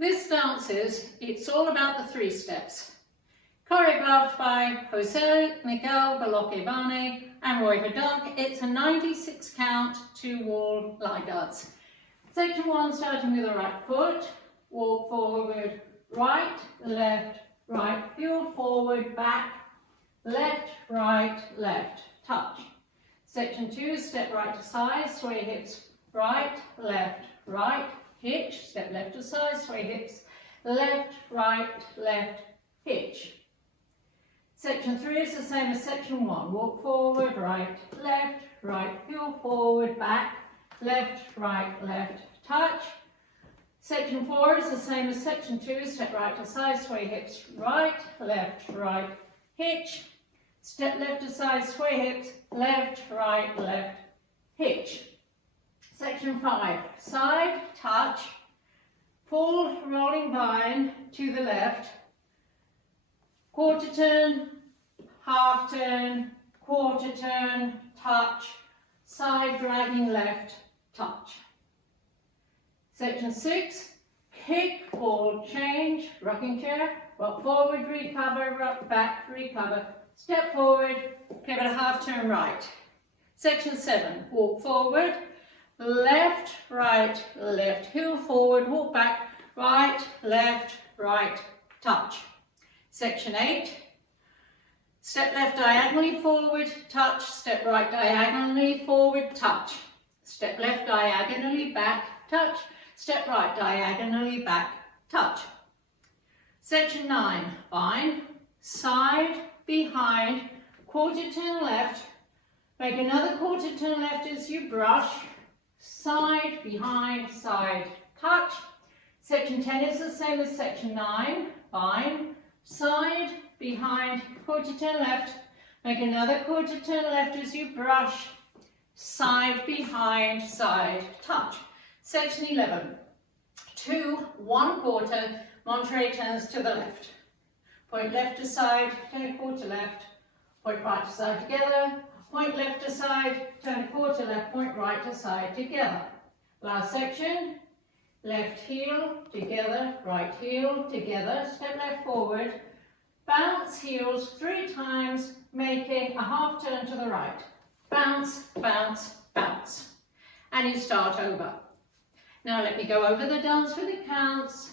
This dance it's all about the 3 steps. Choreographed by Jose Miguel Balocchivane and Roy Verdonk. It's a 96 count 2-wall line dance. Section 1, starting with the right foot, walk forward, right, left, right, heel forward, back, left, right, left, touch. Section 2, step right to side, sway hips, right, left, right, hitch, step left to side, sway hips, left, right, left, hitch. Section 3 is the same as section 1, walk forward, right, heel forward, back, left, right, left, touch. Section 4 is the same as section 2, step right to side, sway hips, right, hitch. Step left to side, sway hips, left, hitch. Section 5, side, touch, full rolling vine to the left, quarter turn, half turn, quarter turn, touch, side dragging left, touch. Section 6, kick, ball, change, rocking chair, rock forward, recover, rock back, recover, step forward, pivot a half turn right. Section 7, walk forward, left, heel forward, walk back, right, touch. Section 8, step left diagonally forward, touch, step right diagonally forward, touch. Step left diagonally back, touch, step right diagonally back, touch. Section 9, vine, side, behind, quarter turn left, make another quarter turn left as you brush, side, behind, side, touch. Section 10 is the same as section 9, vine, side, behind, quarter turn left, make another quarter turn left as you brush, side, behind, side, touch. Section 11, 2 1/4 Monterey turns to the left. Point left to side, turn a quarter left, point right to side together, point left to side, turn a quarter left, point right to side together. Last section, left heel together, right heel together, step left forward, bounce heels 3 times, making a half turn to the right. Bounce, bounce, bounce. And you start over. Now let me go over the dance with the counts.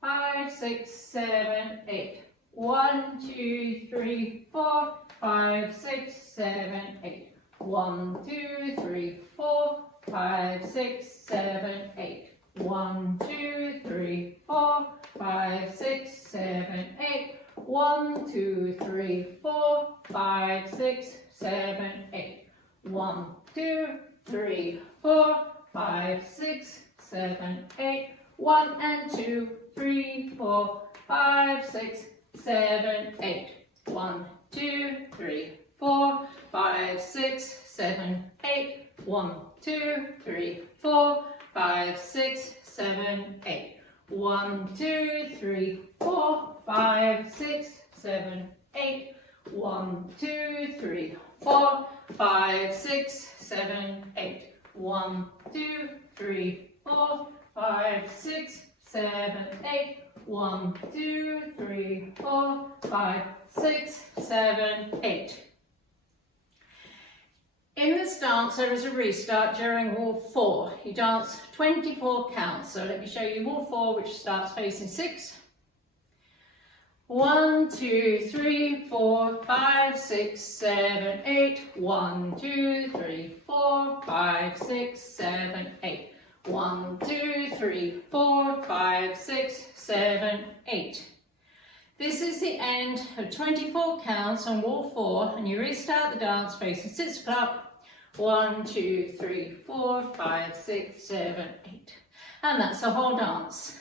5, 6, 7, 8. 1, 2, 3, 4, 5, 6, 7, 8. 1, 2, 3, 4, 5, 6, 7, 8. 1, 2, 3, 4, 5, 6, 7, 8. 1, 2, 3, 4, 5, 6, 7, 8. 1, 2, 3, 4, 5, 6, 7, 8. 1 and 2, 3, 4, 5, 6, 7, 8. 1, 2, 3, 4, 5, 6, 7, 8. 1, 2, 3, 4, 5, 6, 7, 8. 1, 2, 3, 4, 5, 6, 7, 8. 1, 2, 3, 4, 5, 6, 7, 8. 1, 2, 3, 4, 5, 6, 7, 8. 1, 2, 3, 4, 5, 6, 7, 8. In this dance there is a restart during wall 4. You dance 24 counts. So let me show you wall 4, which starts facing 6. 1, 2, 3, 4, 5, 6, 7, 8. 1, 2, 3, 4, 5, 6, 7, 8. 1, 2, 3, 4, 5, 6, 7, 8. This is the end of 24 counts on wall 4, and you restart the dance facing 6 o'clock. 1, 2, 3, 4, 5, 6, 7, 8. And that's the whole dance.